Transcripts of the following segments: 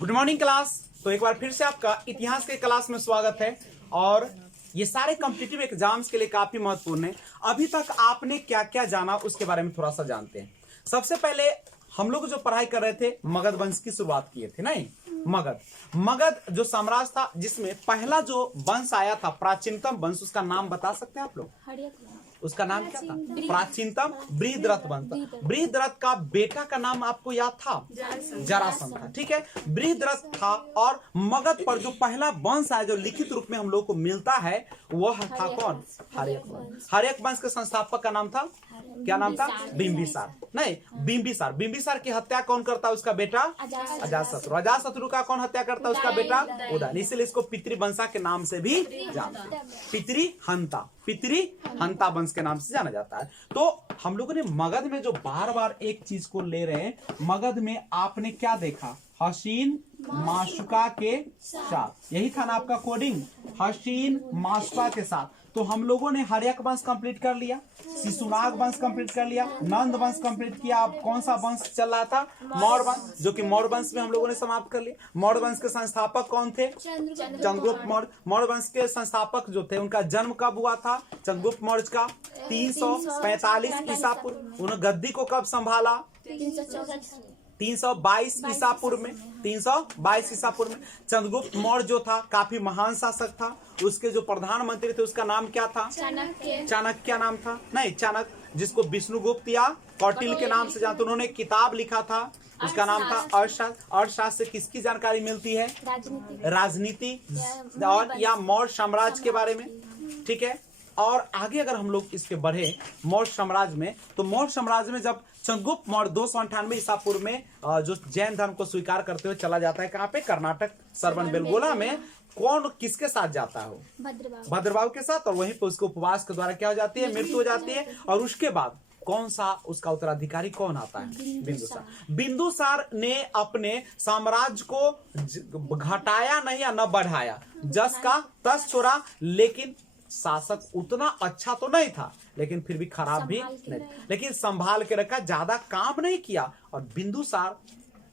Good morning class. तो एक बार फिर से आपका इतिहास के क्लास में स्वागत है और ये सारे कॉम्पिटिटिव एग्जाम्स के लिए काफी महत्वपूर्ण है। अभी तक आपने क्या क्या जाना उसके बारे में थोड़ा सा जानते हैं। सबसे पहले हम लोग जो पढ़ाई कर रहे थे मगध वंश की शुरुआत किए थे, नहीं मगध जो साम्राज्य था जिसमें पहला जो वंश आया था प्राचीनतम वंश, उसका नाम बता सकते हैं आप लोग? उसका नाम क्या था? प्राचीनतम बृहद्रथ वंश। बृहद्रथ का बेटा का नाम आपको याद था? जरासंध था। ठीक है, बृहद्रथ था। और मगध पर जो पहला वंश आया जो लिखित रूप में हम लोग को मिलता है वह था कौन? हर्यक वंश। हर्यक वंश के संस्थापक का नाम था, क्या नाम था? बिंबिसार। नहीं, बिंबिसार। बिंबिसार की हत्या कौन करता है? उसका बेटा अजातशत्रु। अजातशत्रु का कौन हत्या करता है? उसका बेटा उदयन। इसलिए इसको पितृवंशा के नाम से भी जानते हैं, पितृहंता वंश के नाम से जाना जाता है। तो हम लोगों ने मगध में जो बार बार एक चीज को ले रहे हैं, मगध में आपने क्या देखा? हसीन माशुका के साथ, यही था ना आपका कोडिंग, हसीन माशुका के साथ। तो हम लोगों ने हर्यक वंश कंप्लीट कर लिया, शिशुनाग वंश कंप्लीट कर लिया, नंद वंश कंप्लीट किया। अब कौन सा वंश चल रहा था? मौर्य वंश, जो कि मौर्य वंश में हम लोगों ने समाप्त कर लिया। मौर्य वंश के संस्थापक कौन थे? चंद्रगुप्त मौर्य। मौर्य वंश के संस्थापक जो थे उनका जन्म कब हुआ था? चंद्रगुप्त मौर्य का 345 ईसा पूर्व। उन्होंने गद्दी को कब संभाला? 322 ईसा पूर्व में। 322 ईसा पूर्व में चंद्रगुप्त मौर्य जो था काफी महान शासक था। उसके जो प्रधानमंत्री थे उसका नाम क्या था? चाणक्य नाम था। नहीं, चाणक्य जिसको विष्णुगुप्त या कौटिल्य के नाम से जानते। उन्होंने किताब लिखा था, उसका नाम था अर्थशास्त्र। अर्थशास्त्र से किसकी जानकारी मिलती है? राजनीति और या मौर्य साम्राज्य के बारे में। ठीक है, और आगे अगर हम लोग इसके बढ़े मौर्य साम्राज्य में, तो मौर्य साम्राज्य में जब चंद्रगुप्त मौर्य 298 ईसा पूर्व में जो जैन धर्म को स्वीकार करते हुए चला जाता है, कहाँ पे? कर्नाटक सरवन बेलगोला में। कौन किसके साथ जाता है? भद्रबाहु के साथ। और वहीं पे उसके उपवास के द्वारा क्या हो जाती है? मृत्यु हो जाती है। और उसके बाद कौन सा उसका उत्तराधिकारी कौन आता है? बिंदुसार। बिंदुसार ने अपने साम्राज्य को घटाया नहीं या न बढ़ाया, जस का तस छोड़ा। लेकिन शासक उतना अच्छा तो नहीं था, लेकिन फिर भी खराब भी नहीं, लेकिन संभाल के रखा, ज्यादा काम नहीं किया। और बिंदुसार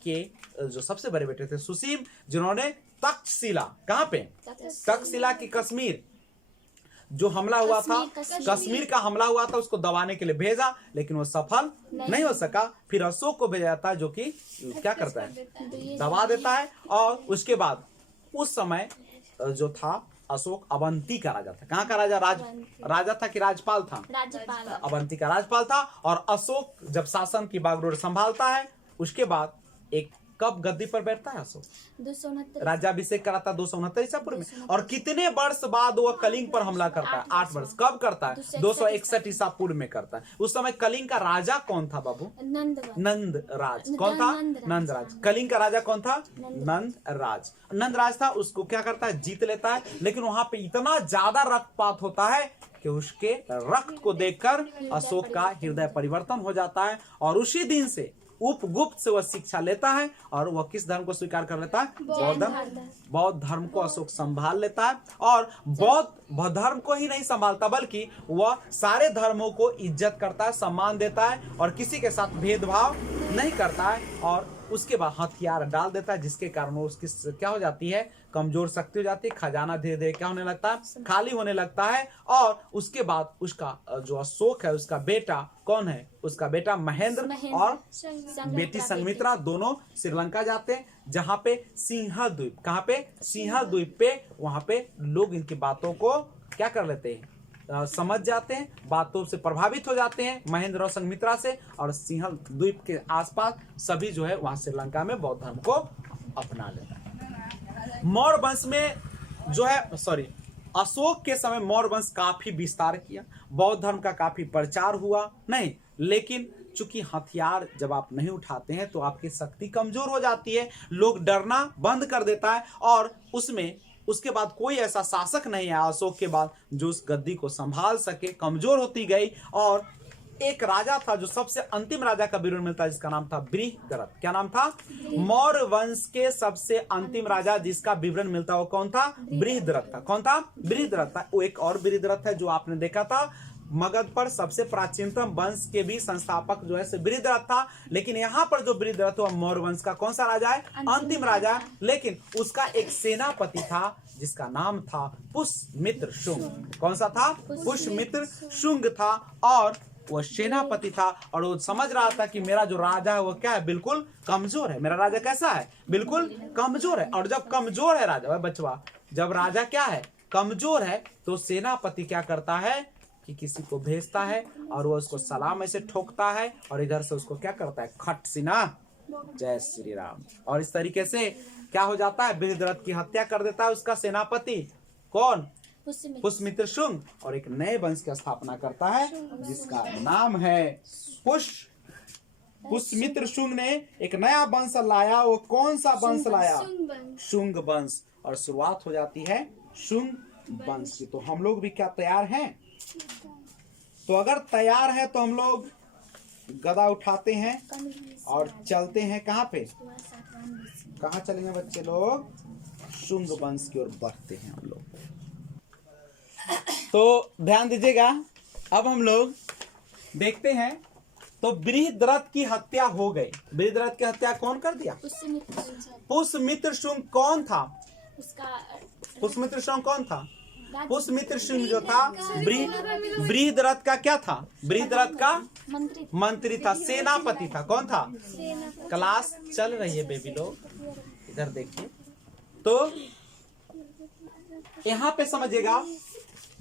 के जो सबसे बड़े बेटे थे सुसीम, जिन्होंने तक्षशिला, कहां पे? तक्षशिला की कश्मीर जो हमला हुआ था, कश्मीर का हमला हुआ था, उसको दबाने के लिए भेजा, लेकिन वो सफल नहीं हो सका। फिर अशोक को भेजा जाता है जो कि क्या करता है? दबा देता है। और उसके बाद उस समय जो था अशोक अवंती का राजा था। कहाँ का राजा? राजा था कि राजपाल था? अवंती का राजपाल था। और अशोक जब शासन की बागडोर संभालता है, उसके बाद एक कब गद्दी पर बैठता है अशोक? 269 राज्याभिषेक कराता 269 ईसा पूर्व में। और कितने वर्ष बाद वह कलिंग पर हमला करता है? 8 वर्ष। कब करता है? 261 ईसा पूर्व में करता है। उस समय कलिंग का राजा कौन था बाबू? नंदराज। कौन था? नंदराज। कलिंग का राजा कौन था? नंदराज था। उसको क्या करता है? जीत लेता है। लेकिन वहां पे इतना ज्यादा रक्तपात होता है कि उसके रक्त को देखकर अशोक का हृदय परिवर्तन हो जाता है। और उसी दिन से उपगुप्त से वह शिक्षा लेता है और वह किस धर्म को स्वीकार कर लेता है? बौद्ध धर्म को अशोक संभाल लेता है। और बौद्ध धर्म को ही नहीं संभालता, बल्कि वह सारे धर्मों को इज्जत करता है, सम्मान देता है और किसी के साथ भेदभाव नहीं करता है। और उसके बाद हथियार डाल देता है, जिसके कारण वो उसकी क्या हो जाती है? कमजोर शक्ति हो जाती है। खजाना धीरे धीरे क्या होने लगता है? खाली होने लगता है। और उसके बाद उसका जो अशोक है, उसका बेटा कौन है? उसका बेटा महेंद्र और बेटी संघमित्रा दोनों श्रीलंका जाते हैं, जहां पे सिंहल द्वीप, कहां पे? सिंहल द्वीप पे। वहां पे लोग इनकी बातों को क्या कर लेते हैं? समझ जाते हैं, बातों से प्रभावित हो जाते हैं महेंद्र और संघमित्रा से। और सिंहल द्वीप के आसपास सभी जो है वहां श्रीलंका में बौद्ध धर्म को अपना लेता है। मौर्य वंश में जो है अशोक के समय मौर्य वंश काफी विस्तार किया, बौद्ध धर्म का काफी प्रचार हुआ। नहीं, लेकिन चूंकि हथियार जब आप नहीं उठाते हैं तो आपकी शक्ति कमजोर हो जाती है, लोग डरना बंद कर देता है। और उसके बाद कोई ऐसा शासक नहीं आया अशोक के बाद जो उस गद्दी को संभाल सके। कमजोर होती गई। और एक राजा था जो सबसे अंतिम राजा का विवरण मिलता है, जिसका नाम था बृहद्रथ। क्या नाम था? मौर्य वंश के सबसे अंतिम राजा जिसका विवरण मिलता है वो कौन था? बृहद्रथ था। कौन था? बृहद्रथ था। वो एक और बृहद्रथ है जो आपने देखा था मगध पर सबसे प्राचीनतम वंश के भी संस्थापक जो है बृहद्रथ था। लेकिन यहाँ पर जो बृहद्रथ वह मौर्य वंश का कौन सा राजा है? अंतिम राजा है। लेकिन उसका एक सेनापति था जिसका नाम था पुष्यमित्र शुंग। कौन सा था? पुष्यमित्र शुंग था। और वह सेनापति था और वो समझ रहा था कि मेरा जो राजा है वो क्या है? बिल्कुल कमजोर है। मेरा राजा कैसा है? बिल्कुल कमजोर है। और जब कमजोर है राजा, वह बचवा, जब राजा क्या है? कमजोर है, तो सेनापति क्या करता है कि किसी को भेजता है और वो उसको सलाम ऐसे ठोकता है और इधर से उसको क्या करता है? खट सिना जय श्री राम। और इस तरीके से क्या हो जाता है? बृहद्रथ की हत्या कर देता है उसका सेनापति। कौन? पुष्यमित्र शुंग। और एक नए वंश की स्थापना करता है जिसका नाम है पुष्यमित्र शुंग ने एक नया वंश लाया। वो कौन सा वंश लाया? शुंग वंश। और शुरुआत हो जाती है शुंग वंश की। तो हम लोग भी क्या तैयार हैं? तो अगर तैयार है तो हम लोग गदा उठाते हैं और चलते हैं कहाँ पे? कहाँ चलेंगे बच्चे लोग? शुंग वंश की ओर बढ़ते हैं हम लोग। तो ध्यान दीजिएगा, अब हम लोग देखते हैं। तो बृहद्रथ की हत्या हो गई। बृहद्रथ की हत्या कौन कर दिया? पुष्यमित्र शुंग। कौन था? पुष्यमित्र शुंग कौन था? पुष्यमित्र शुंग जो था बृहद्रथ का क्या था? बृहद्रथ का मंत्री था, सेनापति था। कौन था? क्लास चल रही है बेबी लोग, इधर देखिए। तो यहाँ पे समझिएगा,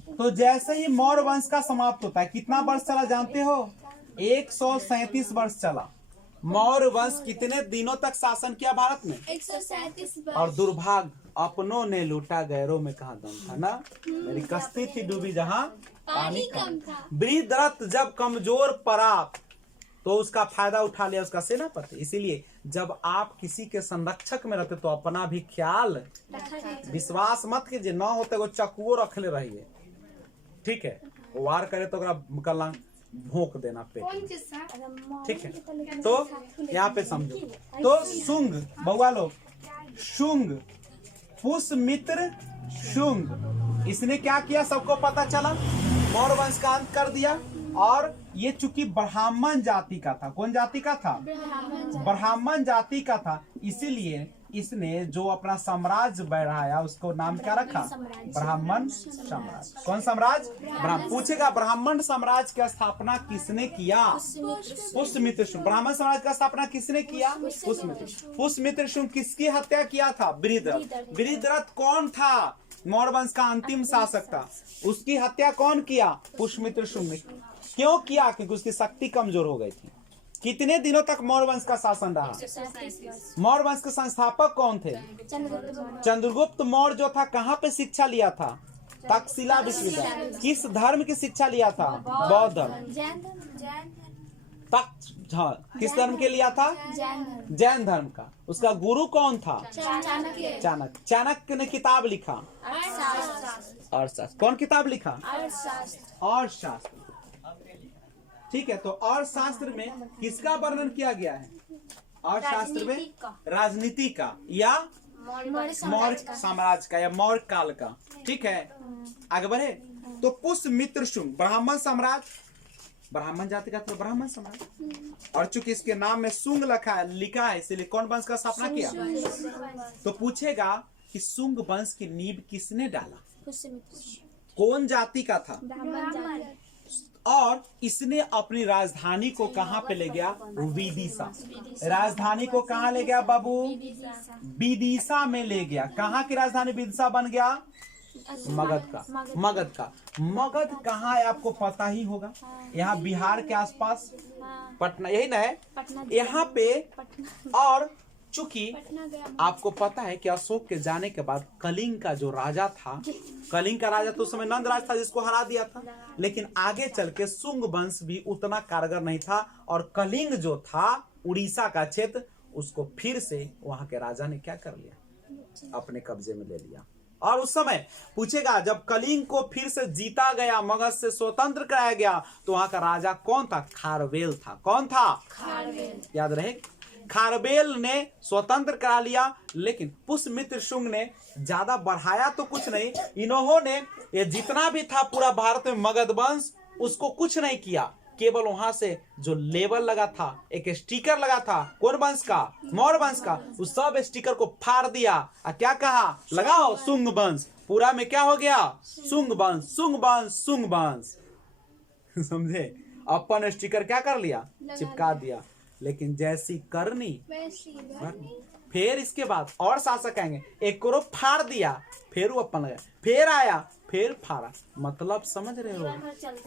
तो जैसे ही मौर्य वंश का समाप्त होता है, कितना वर्ष चला जानते हो? 137 वर्ष चला। मौर्य वंश कितने दिनों तक शासन किया भारत में? 137 वर्ष। और दुर्भाग्य, अपनों ने लूटा गैरों में कहाँ दम था ना। मेरी कश्ती थी डूबी जहाँ पानी कम था। बृहद्रथ जब कमजोर पड़ा तो उसका फायदा उठा लिया उसका सेनापति। इसीलिए जब आप किसी के संरक्षक में रहते तो अपना भी ख्याल, विश्वास मत कीजिए। न होते वो चकुओ रख ले रहिए, ठीक है? वो वार करे तो कला भोंक देना पे, ठीक है? तो यहाँ पे समझो। तो शुंग, बउआ लोग, शुंग, पुष्यमित्र शुंग, इसने क्या किया? सबको पता चला, मौर्य वंश का अंत कर दिया। और ये चूंकि ब्राह्मण जाति का था। कौन जाति का था? ब्राह्मण जाति का था। इसीलिए इसने जो अपना साम्राज्य बढ़ाया उसको नाम क्या रखा? ब्राह्मण साम्राज्य। कौन साम्राज्य? पूछेगा ब्राह्मण साम्राज्य की स्थापना किसने किया? पुष्यमित्र शुंग। ब्राह्मण साम्राज्य का स्थापना किसने किया? पुष्यमित्र शुंग। किसकी हत्या किया था? बृहद्रथ। बृहद्रथ कौन था? मौर्य वंश का अंतिम शासक था। उसकी हत्या कौन किया? पुष्यमित्र शुंग ने। क्यों किया? क्योंकि उसकी शक्ति कमजोर हो गई थी। कितने दिनों तक मौर्य वंश का शासन रहा? मौर्य वंश के संस्थापक कौन थे? चंद्रगुप्त मौर्य जो था कहाँ पे शिक्षा लिया था? तक्षशिला विश्वविद्यालय। किस धर्म की शिक्षा लिया था? बौद्ध धर्म। हाँ, किस धर्म के लिया था? जैन धर्म का। उसका गुरु कौन था? चाणक्य। चाणक्य ने किताब लिखा अर्थशास्त्र। कौन किताब लिखा? अर्थशास्त्र, ठीक है? तो अर्थशास्त्र में किसका वर्णन किया गया है? अर्थशास्त्र में राजनीति का या मौर्य साम्राज्य का या मौर्य काल का, ठीक है? आगे बढ़े। तो पुष्यमित्र शुंग ब्राह्मण साम्राज्य, ब्राह्मण जाति का तो ब्राह्मण समाज। और चूंकि इसके नाम में शुंग लिखा है इसलिए कौन वंश का स्थापना किया? तो पूछेगा कि शुंग वंश की नींव किसने डाला? कौन जाति का था? और इसने अपनी राजधानी को कहां पे ले गया? विदिशा। राजधानी को कहां ले गया बाबू? विदिशा में ले गया। कहां की राजधानी विदिशा बन गया? मगध का। मगध का। मगध कहाँ है आपको पता ही होगा, यहाँ बिहार के आसपास, पटना, यही ना है यहाँ पे। और चूंकि आपको पता है कि अशोक के जाने के बाद कलिंग का जो राजा था, कलिंग का राजा तो उस समय नंद राज था जिसको हरा दिया था। लेकिन आगे चल के शुंग वंश भी उतना कारगर नहीं था और कलिंग जो था उड़ीसा का क्षेत्र, उसको फिर से वहां के राजा ने क्या कर लिया? अपने कब्जे में ले लिया। और उस समय पूछेगा जब कलिंग को फिर से जीता गया, मगध से स्वतंत्र कराया गया, तो वहां का राजा कौन था? खारवेल था। कौन था? खारवेल। याद रहे, खारवेल ने स्वतंत्र करा लिया। लेकिन पुष्यमित्र शुंग ने ज्यादा बढ़ाया तो कुछ नहीं, इन्होंने ये जितना भी था पूरा भारत में मगध वंश उसको कुछ नहीं किया, केवल वहां से जो लेबल लगा था, एक स्टिकर लगा था, कौन वंश का? मौर्य वंश का, उस सब स्टिकर को फाड़ दिया और क्या कहा? लगाओ शुंग वंश। पूरा में क्या हो गया? शुंग वंश, शुंग वंश, शुंग वंश। समझे? अपन स्टिकर क्या कर लिया? चिपका दिया। लेकिन जैसी करनी फिर इसके बाद और शासक आएंगे, एक को फाड़ दिया, फिर वो अपन लगा, फिर आया, फिर फाड़ा। मतलब समझ रहे हो?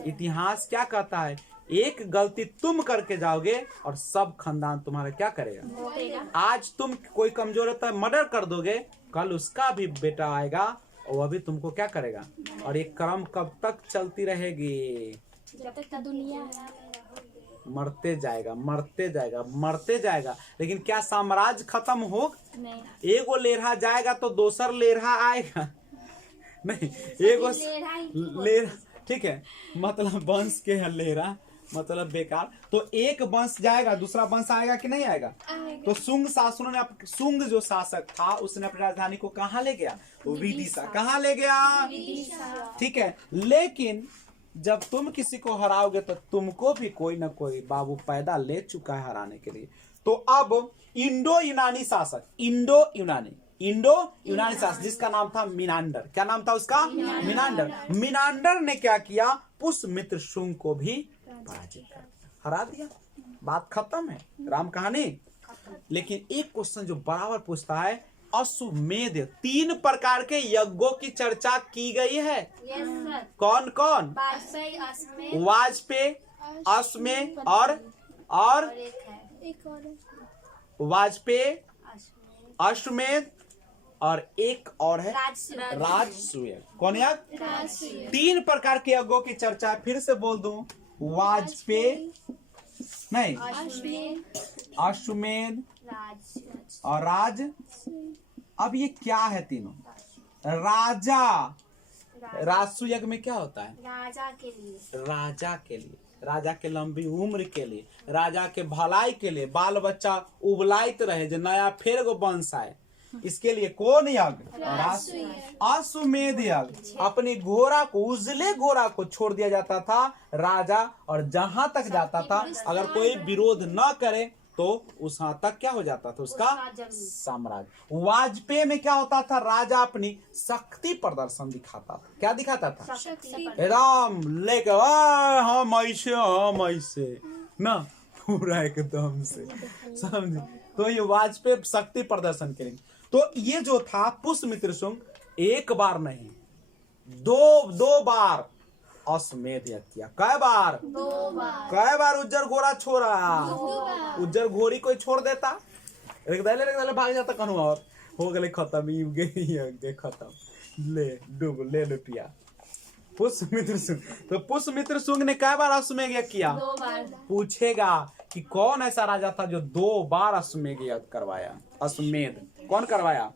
इतिहास क्या कहता है? एक गलती तुम करके जाओगे और सब खानदान तुम्हारा क्या करेगा? आज तुम कोई कमजोर होता है मर्डर कर दोगे, कल उसका भी बेटा आएगा और वह भी तुमको क्या करेगा? और ये क्रम कब तक चलती रहेगी? जब तक दुनिया है। मरते जाएगा, मरते जाएगा, मरते जाएगा। लेकिन क्या साम्राज्य खत्म हो? नहीं। एगो लेरहा जाएगा तो दूसर लेरहा आएगा। नहीं, एगो लेरहा, ठीक है, मतलब वंश के है लेरहा, मतलब बेकार। तो एक वंश जाएगा, दूसरा वंश आएगा कि नहीं आएगा? तो शुंग शासनों ने, शुंग जो शासक था उसने अपनी राजधानी को कहाँ ले गया? विदिशा। कहाँ ले गया? ठीक है। लेकिन जब तुम किसी को हराओगे तो तुमको भी कोई ना कोई बाबू पैदा ले चुका है हराने के लिए। तो अब इंडो यूनानी शासक, इंडो यूनानी शासक जिसका नाम था मिनांडर। क्या नाम था उसका? मिनांडर। मिनांडर ने क्या किया? पुष्यमित्र शुंग को भी पराजित कर हरा दिया। बात खत्म है, राम कहानी। लेकिन एक क्वेश्चन जो बराबर पूछता है, अश्वमेध 3 प्रकार के यज्ञों की चर्चा की गई है। कौन कौन? वाजपेय, अश्वमेध और वाजपेय, अश्वमेध और एक और है राजसूय। कौन यज्ञ? 3 प्रकार के यज्ञों की चर्चा। फिर से बोल दूं, वाजपेय नहीं, अश्वमेध और राज। अब ये क्या है तीनों? राजा, राजसु यज्ञ में क्या होता है? राजा के लिए, राजा के लिए, राजा के लंबी उम्र के लिए, राजा के भलाई के लिए, बाल बच्चा उबलाइत रहे, जो नया फिर गो वंश आए, इसके लिए कौन यज्ञ? अश्वमेध यज्ञ। अपनी घोड़ा को, उजले घोड़ा को छोड़ दिया जाता था राजा, और जहां तक जाता था अगर कोई विरोध न करे तो वहां तक क्या हो जाता था? उसका साम्राज्य। वाजपेयी में क्या होता था? राजा अपनी शक्ति प्रदर्शन दिखाता था। क्या दिखाता था? एकदम लेके हम ऐसे ना, पूरा एकदम से, समझे? तो ये वाजपेयी शक्ति प्रदर्शन के लिए। तो ये जो था पुष्यमित्र शुंग, एक बार नहीं, दो बार अश्वमेध यज्ञ किया। कै बार? 2 बार। कै बार उज्जर घोड़ा छोड़ा? उज्जर घोड़ी कोई छोड़ देता, एकदम भाग जाता कहूँ और हो गए खत्म, यज्ञ खत्म, ले डूब, ले लुटिया। पुष्यमित्र शुंग, तो पुष्यमित्र शुंग ने कै बार अश्वमेध यज्ञ किया? 2 बार। पूछेगा कि कौन ऐसा राजा था जो 2 बार अश्वमेध यज्ञ करवाया? अश्वमेध कौन करवाया?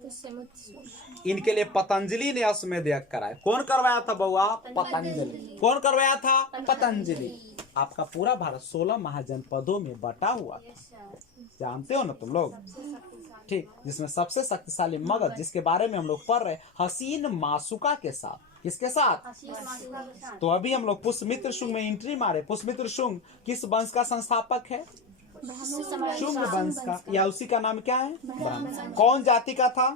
इनके लिए पतंजलि ने अश्वमेध यज्ञ कराया। कौन करवाया था बउआ? पतंजलि। कौन करवाया था? पतंजलि। आपका पूरा भारत 16 महाजनपदों में बटा हुआ, जानते हो ना तुम लोग? ठीक, जिसमें सबसे शक्तिशाली मगध, जिसके बारे में हम लोग पढ़ रहे, हसीन मासुका के साथ। किसके साथ? तो अभी हम लोग पुष्यमित्र शुंग में एंट्री मारे। पुष्यमित्र शुंग किस वंश का संस्थापक है? शुंग वंश का, या उसी का नाम क्या है? ब्राह्मण। कौन जाति का था?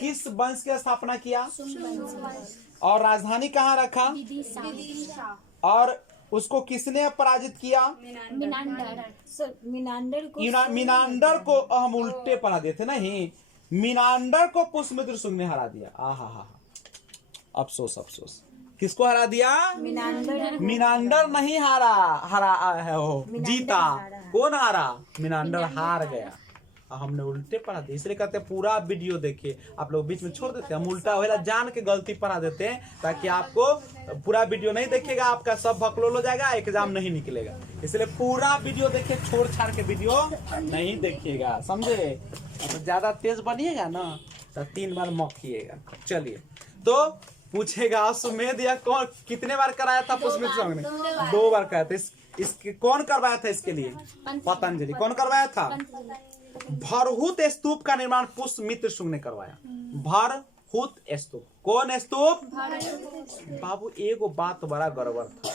किस वंश की स्थापना किया? और राजधानी कहाँ रखा? और उसको किसने पराजित किया? मिनांडर को हम उल्टे पढ़ा देते नहीं, मिनांडर को पुष्यमित्र शुंग ने हरा दिया। आहा, अफसोस अफसोस। किसको हरा दिया? मिनांडर नहीं हरा है, वो जीता। कौन हारा? मिनांडर हार गया। हमने उल्टे पढ़ा दिया, इसलिए कहते हैं पूरा वीडियो देखिए। आप लोग बीच में छोड़ देते हैं, हम उल्टा वाला जान के गलती पढ़ा देते हैं, ताकि आपको पूरा वीडियो नहीं देखेगा, आपका सब भकलोल हो जाएगा, एग्जाम नहीं निकलेगा। इसलिए पूरा वीडियो देखिए, छोड़ छाड़ के वीडियो नहीं देखिएगा, समझे? तो ज्यादा तेज बनिएगा ना तो 3 बार मौखिएगा। चलिए, तो पूछेगा अश्वमेध यज्ञ कौन कितने बार कराया था? पुष्यमित्र शुंग ने 2 बार कराया था। इसके कौन करवाया था? इसके लिए पतंजलि। कौन करवाया था? भरहुत स्तूप का निर्माण पुष्यमित्र शुंग ने करवाया। भरहुत स्तूप। कौन स्तूप? बाबू एगो बात बड़ा गड़बड़ था,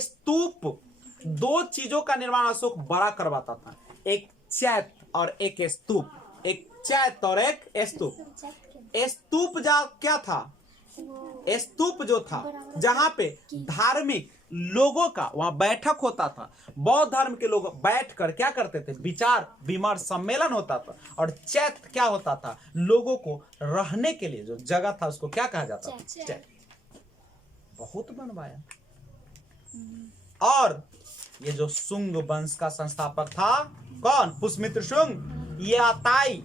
स्तूप, दो चीजों का निर्माण अशोक बड़ा करवाता था, एक चैत्य और एक स्तूप, एक चैत्य और एक स्तूप। स्तूप क्या था? स्तूप जो था जहां पे धार्मिक लोगों का वहां बैठक होता था, बौद्ध धर्म के लोग बैठकर क्या करते थे, विचार विमर्श सम्मेलन होता था। और चैत्य क्या होता था? लोगों को रहने के लिए जो जगह था उसको क्या कहा जाता था? चैत्य। बहुत बनवाया। और ये जो शुंग वंश का संस्थापक था कौन? पुष्यमित्र शुंग। ये अताई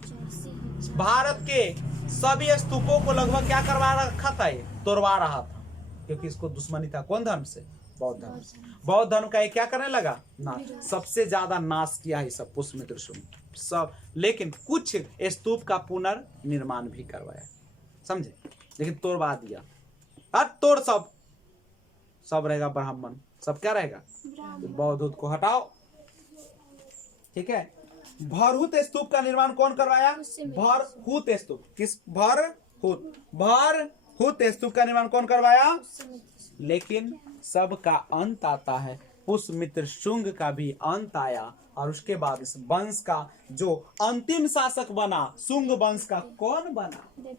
भारत के सभी स्तूपों को लगभग क्या करवा रखा था, ये तोड़वा रहा था, क्योंकि इसको दुश्मनी था कौन धर्म से? बौद्ध धर्म से। बौद्ध धर्म का ये क्या करने लगा? नाश। सबसे ज्यादा नाश किया है सब पुष्यमित्र शुंग सब। लेकिन कुछ स्तूप का पुनर्निर्माण भी करवाया, समझे, लेकिन तोड़वा दिया। अब तोड़ सब रहेगा ब्राह्मण, सब क्या रहेगा? बौद्ध को हटाओ, ठीक है। भरहुत स्तूप का निर्माण कौन करवाया? भरहुत स्तूप। किस? भरहुत स्तूप का निर्माण कौन करवाया? लेकिन सबका अंत आता है, पुष्यमित्र शुंग का भी अंत आया। और उसके बाद इस वंश का जो अंतिम शासक बना, शुंग वंश का कौन बना?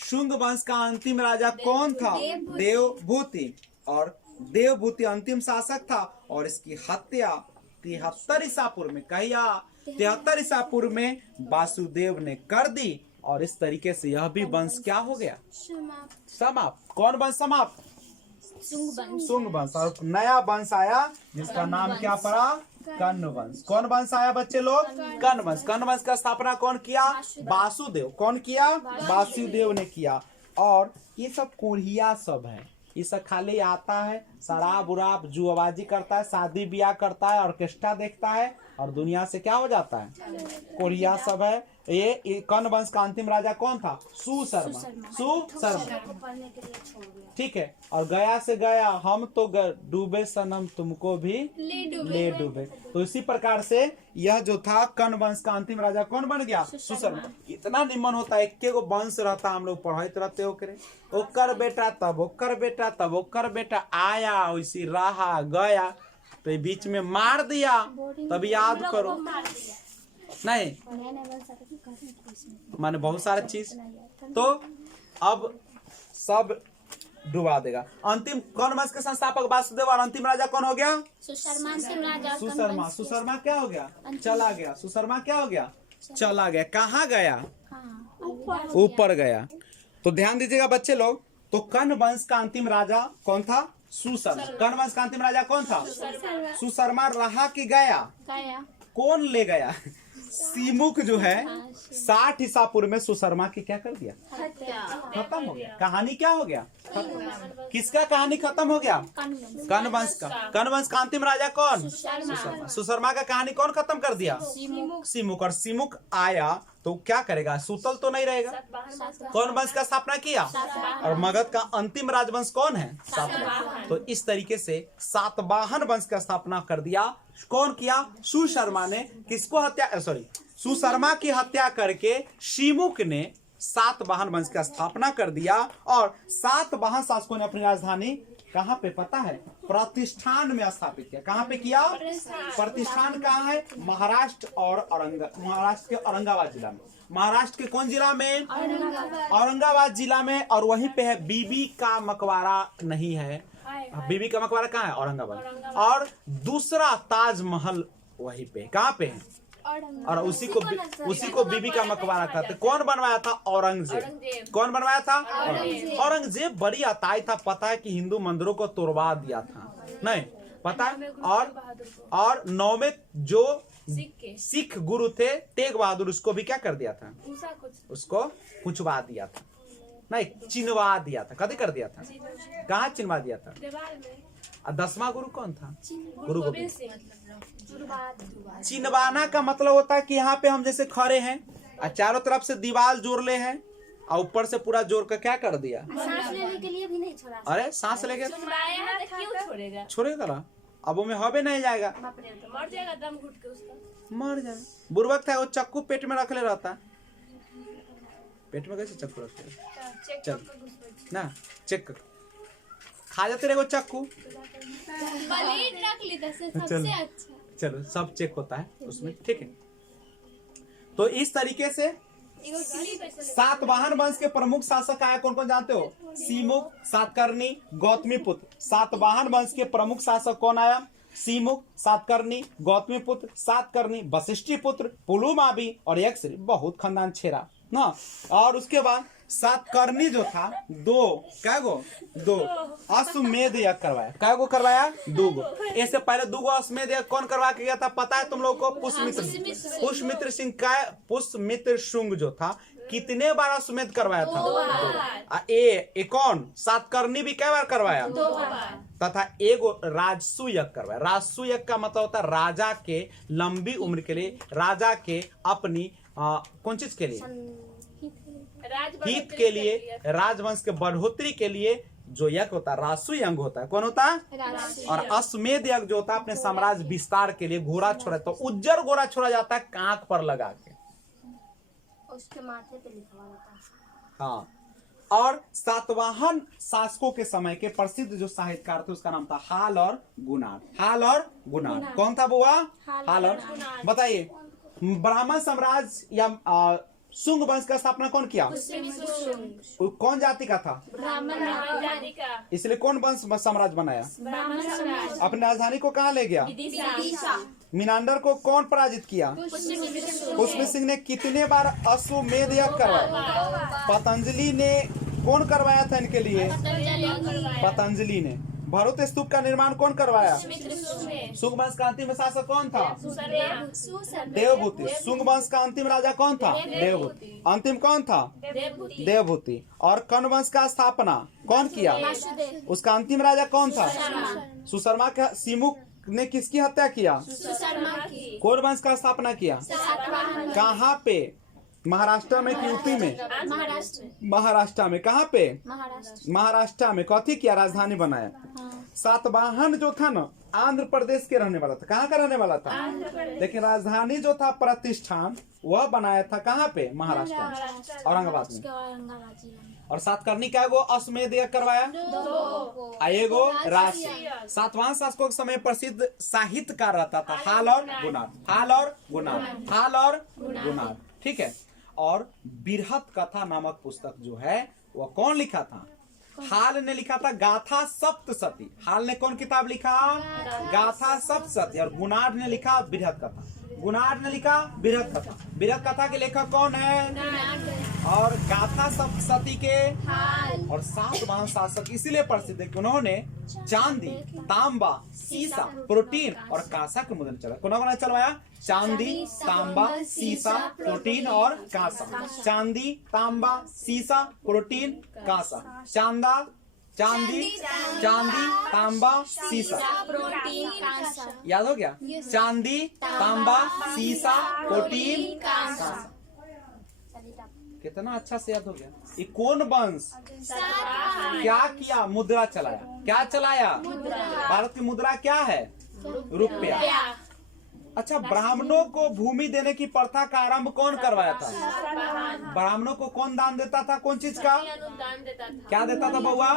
शुंग वंश का अंतिम राजा कौन था? देवभूति। और देवभूति अंतिम शासक था और इसकी हत्या 73 ईसा पूर्व में, कहिया 73 ईसा पूर्व में वासुदेव ने कर दी। और इस तरीके से यह भी वंश क्या हो गया? समाप्त। कौन वंश समाप्त? शुंग वंश। और नया वंश आया जिसका नाम क्या पड़ा? कर्ण वंश। कौन वंश आया बच्चे लोग? कर्ण वंश। कर्ण वंश का स्थापना कौन किया? वासुदेव। कौन किया? वासुदेव ने किया। और ये सब कोढ़िया सब है, ये सब खाली आता है, शराब उराब जुआबाजी करता है, शादी ब्याह करता है, ऑर्केस्ट्रा देखता है और दुनिया से क्या हो जाता है? कोढ़िया सब है। ये कर्ण वंश का अंतिम राजा कौन था? सुशर्मा। ठीक है। और गया से गया, हम तो डूबे सनम तुमको भी ले डूबे। तो इसी प्रकार से यह जो था कर्ण वंश का अंतिम राजा कौन बन गया? सुशर्मा। इतना निम्न होता है, एक गो वंश रहता, हम लोग पढ़ाते रहते हो करे, ओकर बेटा तब ओकर बेटा तब ओकर बेटा आया, वैसी रहा गया, तो ये बीच में मार दिया, तब याद करो। नहीं माने बहुत सारा चीज, तो अब सब डुबा देगा। अंतिम कौन वंश के संस्थापक वासुदेव, और अंतिम राजा कौन हो गया? सुशर्मा। सुशर्मा क्या हो गया? चला गया। सुशर्मा क्या हो गया? चला गया। कहाँ गया? ऊपर गया। तो ध्यान दीजिएगा बच्चे लोग, तो कर्ण वंश का अंतिम राजा कौन था? सुशर्मा। कर्ण वंश का अंतिम राजा कौन था? सुशर्मा। रहा कि गया? कौन ले गया? सीमुख जो है 60 ईसा पूर्व में सुशर्मा की क्या कर दिया? खत्म हो गया। कहानी क्या हो गया? किसका कहानी खत्म हो गया? कर्ण वंश का। कर्ण वंश का अंतिम राजा कौन? सुशर्मा। सुशर्मा का कहानी कौन खत्म कर दिया? सीमुख। और सीमुख आया तो क्या करेगा? सूतल तो नहीं रहेगा। कौन वंश का स्थापना किया? और मगध का अंतिम राजवंश कौन है? सातवाहन। तो इस तरीके से सातवाहन वंश का स्थापना कर दिया। कौन किया? सुशर्मा ने। किसको हत्या, सॉरी, सुशर्मा की हत्या करके सीमुख ने सातवाहन वंश का स्थापना कर दिया। और सातवाहन शासकों ने अपनी राजधानी कहाँ पे पता है? प्रतिष्ठान में स्थापित किया। कहाँ पे किया? प्रतिष्ठान कहाँ है? महाराष्ट्र और महाराष्ट्र के औरंगाबाद जिला में। महाराष्ट्र के कौन जिला में? औरंगाबाद जिला में। और वहीं पे है बीबी का मकबरा नहीं है, बीबी का मकबरा कहाँ है? औरंगाबाद। और दूसरा ताजमहल वहीं पे, कहाँ पे है? और उसी को बीबी का मकबरा कहते। कौन बनवाया था? औरंगजेब। कौन बनवाया था? औरंगजेब। बड़ी अताई था, पता है कि हिंदू मंदिरों को तोड़वा दिया था, नहीं पता है। और 9 में जो सिख गुरु थे तेग बहादुर, उसको भी क्या कर दिया था? उसको कुचवा दिया था, नहीं चिनवा दिया था। कभी कर दिया था? कहाँ चिनवा दिया था? 10वां गुरु कौन था? गुरु गोविंद सिंह। चिनवाना का मतलब होता है कि यहाँ पे हम जैसे खड़े हैं और चारों तरफ से दीवार जोड़ ले हैं और ऊपर से पूरा जोड़ कर क्या कर दिया? सांस लेने के लिए भी नहीं छोड़ा। अरे सांस लेके छोड़ेगा? छोड़ेगा, अब वो में हवे नहीं जाएगा, मर जाएगा दम घुट के उसका। मर जाएगा। बुर्बक था वो, चक्कू पेट में रख ले रहता। पेट में कैसे चक्कू रखते? चल ना चेक खा जाते रहे चक्कू। प्लेट रख ली था चलो। सबसे अच्छा। चलो सब चेक होता है उसमें, ठीक है। तो इस तरीके से सातवाहन वंश के प्रमुख शासक आए, कौन कौन जानते हो? सीमुख, सातकर्णी, गौतमीपुत्र। सातवाहन वंश के प्रमुख शासक कौन आया? सीमुख, सातकर्णी, गौतमीपुत्र, सातकर्णी, वशिष्ठी पुत्र, पुलुमावी और यक्षरी। बहुत खानदान छेरा ना। और उसके बाद सातकर्णी जो था दो अश्वमेध यज्ञ करवाया। कै गो करवाया? 2 गो। इससे पहले 2 गो अश्वमेध यज्ञ कौन करवा के गया था पता है तुम लोग को? पुष्यमित्र सिंह का। पुष्यमित्र शुंग जो था कितने बार अश्वमेध करवाया था? 2 बार। कौन? सातकर्णी भी कै बार करवाया? 2 बार। तथा एगो राजसू यज्ञ करवाया। राजसू यज्ञ का मतलब होता है राजा के लंबी उम्र के लिए, राजा के अपनी कौन चीज के लिए? हित के लिए, राजवंश के बढ़ोतरी के लिए जो यज्ञ होता है राजसू यज्ञ होता है। कौन होता है? और अश्वमेध यज्ञ जो होता है अपने साम्राज्य विस्तार के लिए घोड़ा छोड़ा, तो उज्जर घोड़ा छोड़ा जाता है कांख पर लगा के, उसके माथे पे लिखा होता है। हाँ। और सातवाहन शासकों के समय के प्रसिद्ध जो साहित्यकार थे उसका नाम था हाल और गुणार। हाल और गुणार। कौन था बुआ? हाल और। बताइए ब्राह्मण साम्राज्य या शुंग वंश का स्थापना कौन किया? कौन जाति का था? ब्राह्मण जाति का। इसलिए कौन वंश साम्राज्य बनाया? ब्राह्मण साम्राज्य। अपनी राजधानी को कहाँ ले गया? विदिशा। मीनांडर को कौन पराजित किया? पुष्यमित्र सिंह ने कितने बार अश्वमेध यज्ञ करवाया? पतंजलि ने कौन करवाया था इनके लिए? पतंजलि ने। भरूत स्तूप का निर्माण कौन करवाया? शुंग वंश का अंतिम शासक कौन था? देवभूति। शुंग वंश का अंतिम राजा कौन था? देवभूति। अंतिम कौन था? देवभूति। और कर्ण वंश का स्थापना कौन किया? उसका अंतिम राजा कौन था? सुशर्मा का। सीमुख ने किसकी हत्या किया? कौन वंश का स्थापना किया? कहाँ पे? महाराष्ट्र में कि यूपी में? महाराष्ट्र में। कहाँ पे? महाराष्ट्र में। कथी किया? राजधानी बनाया। सातवाहन जो था ना आंध्र प्रदेश के रहने वाला था। कहाँ का रहने वाला था? लेकिन राजधानी जो था प्रतिष्ठान वह बनाया था कहाँ पे? महाराष्ट्र, औरंगाबाद में। और सातकर्णी का एगो अश्वमेध यज्ञ करवाया, एगो राजसू। सातवाहन शासकों के समय प्रसिद्ध साहित्यकार रहता था हाल और गुणार। हाल और गुणार। हाल और गुणार, ठीक है। और बृहत कथा नामक पुस्तक जो है वह कौन लिखा था? हाल ने लिखा था गाथा सप्तशती। हाल ने कौन किताब लिखा? गाथा सप्तशती। और गुणार ने लिखा बृहत कथा। गुणार ने लिखा बृहत कथा। बृहत कथा के लेखक कौन है? और गाथा सप्तशती के और सातवाहन शासक इसीलिए प्रसिद्ध है कि उन्होंने चांदी, तांबा, सीसा, प्रोटीन और कांसा के मुद्रण चलाया। कौन चलवाया? चांदी, तांबा, सीसा, प्रोटीन और कांसा। चांदी, तांबा, सीसा, प्रोटीन, कांसा। चांदी, तांबा, सीसा, प्रोटीन, कांसा। याद हो गया? चांदी, तांबा, सीसा, प्रोटीन, कांसा। कितना अच्छा से याद हो गया। ये कौन वंश क्या किया? मुद्रा चलाया। क्या चलाया? भारत की मुद्रा क्या है? रुपया। अच्छा, ब्राह्मणों को भूमि देने की प्रथा का आरंभ कौन करवाया था? ब्राह्मणों को कौन दान देता था? कौन चीज का? क्या देता था बउआ?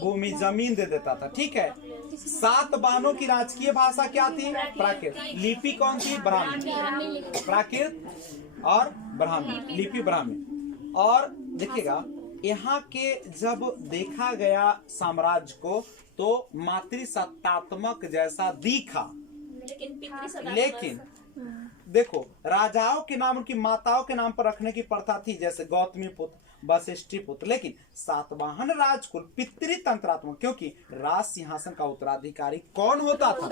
भूमि, जमीन दे देता था, ठीक है। सातवाहनों की राजकीय भाषा क्या थी? प्राकृत। लिपि कौन थी? ब्राह्मी। प्राकृत और ब्राह्मी, लिपि ब्राह्मी। और देखिएगा यहाँ के जब देखा गया साम्राज्य को तो मातृसत्तात्मक जैसा दिखा, लेकिन देखो राजाओं के नाम उनकी माताओं के नाम पर रखने की प्रथा थी, जैसे गौतमी पुत्र, वशिष्ठी पुत्र। लेकिन सातवाहन राजकुल पितृतंत्रात्मक, क्योंकि राज सिंहासन का उत्तराधिकारी कौन होता था?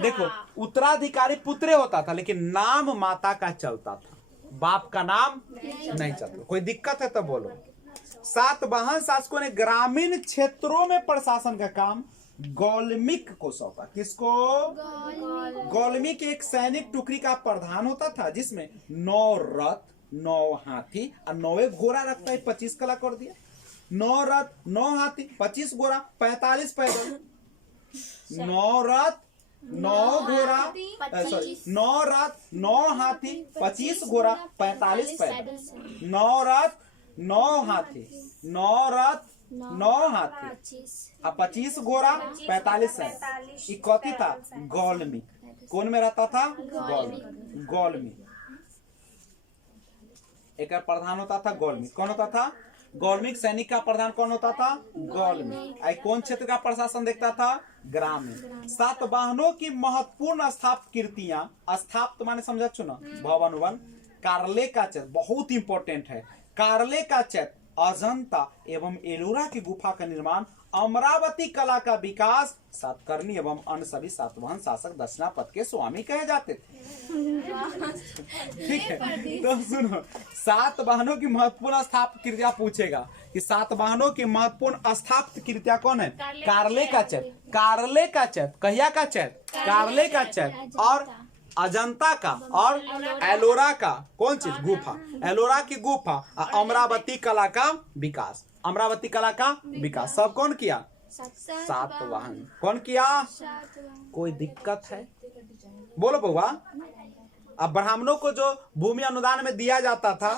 देखो उत्तराधिकारी पुत्र होता था, लेकिन नाम माता का चलता था, बाप का नाम नहीं चलता। कोई दिक्कत है तो बोलो। सातवाहन शासकों ने ग्रामीण क्षेत्रों में प्रशासन का काम गौलमिक को सौंपा। किसको? गौलमिक एक सैनिक टुकड़ी का प्रधान होता था, जिसमें 9 रथ, 9 हाथी और 9 घोड़ा रखता है। 25 कला कर दिया। 9 रथ, 9 हाथी, 25 घोड़ा, 45 पैदल। 9 रथ, 9 घोड़ा, 9 रथ, 9 हाथी, 25 घोड़ा, 45 पैदल। 9 रथ, 9 हाथी, 9 रथ, 9 हाथी। अब 25 घोड़ा 45 है। ये कथी था? गौल में। कौन में रहता था? गौल में। एक प्रधान होता था गौल में। कौन होता था? गौलमिक। सैनिक का प्रधान कौन होता था? गौलमिक। आई कौन क्षेत्र का प्रशासन देखता था? ग्रामीण। सातवाहनों की महत्वपूर्ण स्थापत्य कृतियां, स्थापत्य माने समझा छो ना, भवन वन। कार्ले का चैत्य बहुत इंपॉर्टेंट है। कार्ले का चैत्य, अजंता एवं एलोरा की गुफा का निर्माण, अमरावती कला का विकास, सातकर्णी एवं अन्य सभी सातवाहन शासक दक्षिणापथ के स्वामी कहे जाते थे। ठीक है, तो सुनो, सातवाहनों की महत्वपूर्ण स्थापत्य कृतियां पूछेगा कि सातवाहनों की महत्वपूर्ण स्थापत्य कृतियां कौन है? कार्ले का चैत्य। कार्ले का चैत्य, कहिया का चैत्य? कार्ले का चैत्य। और अजंता का और एलोरा का कौन चीज? गुफा। एलोरा की गुफा। अमरावती कला का विकास। अमरावती कला का विकास सब कौन किया? सातवाहन। कौन किया? कोई दिक्कत है? बोलो बउआ। अब ब्राह्मणों को जो भूमि अनुदान में दिया जाता था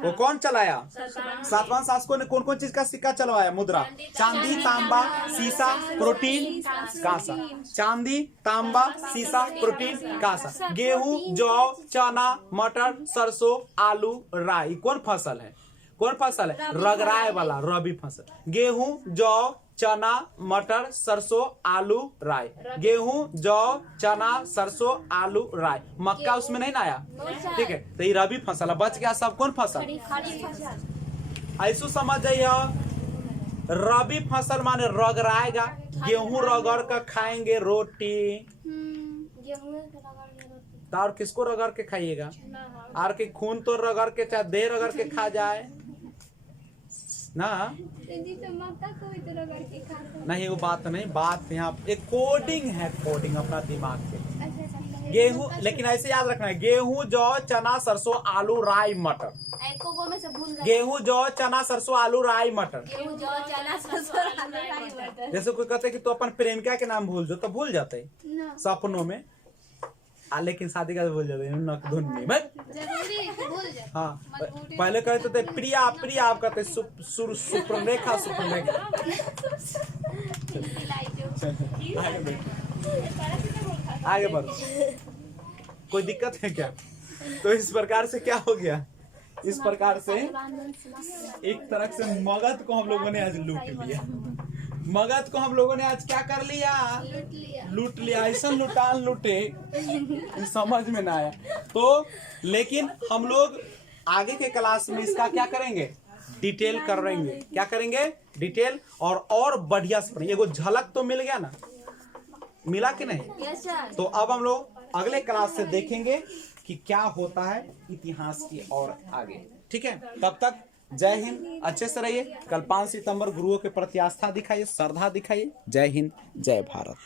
वो कौन चलाया? सातवाहन शासकों ने कौन कौन चीज का सिक्का चलवाया? मुद्रा। चांदी, तांबा, सीसा, प्रोटीन, कांसा। चांदी, तांबा, सीसा, प्रोटीन, कांसा। गेहूं, जौ, चना, मटर, सरसों, आलू, राई। कौन फसल है? कौन फसल है? रगराए वाला रबी फसल। गेहूं, जौ, चना, मटर, सरसों, आलू, राई। गेहूं, जौ, चना, सरसों, आलू, राई। मक्का उसमें नहीं ना आया। ठीक है, तो ये रबी फसल है। बच गया सब कौन फसल? ऐसो समझ जाइए, रबी फसल माने रगड़ाएगा। गेहूं रगड़ कर खाएंगे रोटी। तो और किसको रगड़ के खाइएगा? और के खून तो रगड़ के चाहे देह रगड़ के खा जाए ना। नहीं वो बात नहीं, बात यहाँ एक कोडिंग है, कोडिंग अपना दिमाग से। गेहूं, लेकिन ऐसे याद रखना है, गेहूं, जौ, चना, सरसों, आलू, राई, मटर। गेहूं, जौ, चना, सरसों, आलू, राई, मटर। जैसे कोई कहते कि तू अपन प्रेमिका के नाम भूल जो, तो भूल जाते सपनों में। लेकिन शादी का भूल जाते नकधुन्नी में। हाँ, पहले कहते थे प्रिया प्रिया, आप कहते सुप्रलेखा सुप्रलेखा। आगे बढ़ो। कोई दिक्कत है क्या? तो इस प्रकार से क्या हो गया? इस प्रकार से एक तरह से मगध को हम लोगों ने आज लूट लिया। मगध को हम लोगों ने आज क्या कर लिया? लूट लिया। ऐसा लुटान लूटे समझ में ना आया। तो लेकिन हम लोग आगे के क्लास में इसका क्या करेंगे? डिटेल करेंगे। क्या करेंगे? डिटेल। और बढ़िया से एगो झलक तो मिल गया ना? मिला कि नहीं? तो अब हम लोग अगले क्लास से देखेंगे कि क्या होता है इतिहास की और आगे। ठीक है, तब तक जय हिंद, अच्छे से रहिए। कल 5 सितंबर गुरुओं के प्रति आस्था दिखाइए, श्रद्धा दिखाइए। जय हिंद, जय भारत।